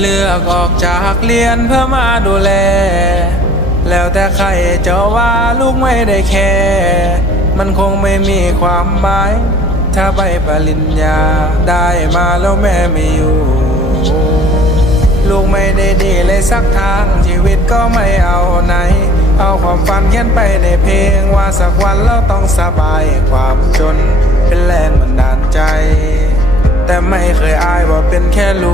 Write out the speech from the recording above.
เลือกออกจากเรียนเพื่อมาดูแล แล้วแต่ใครจะว่าลูกไม่ได้แคร์มันคงไม่มีความหมาย ถ้าใบปริญญาได้มาแล้วแม่ไม่อยู่ ลูกไม่ได้ดีเลยสักทางชีวิตก็ไม่เอาไหน เอาความฝันเขียนไปในเพลงว่าสักวันเราต้องสบายความจน เป็นแรงบันดาลใจ แต่ไม่เคยอายว่าเป็นแค่ลู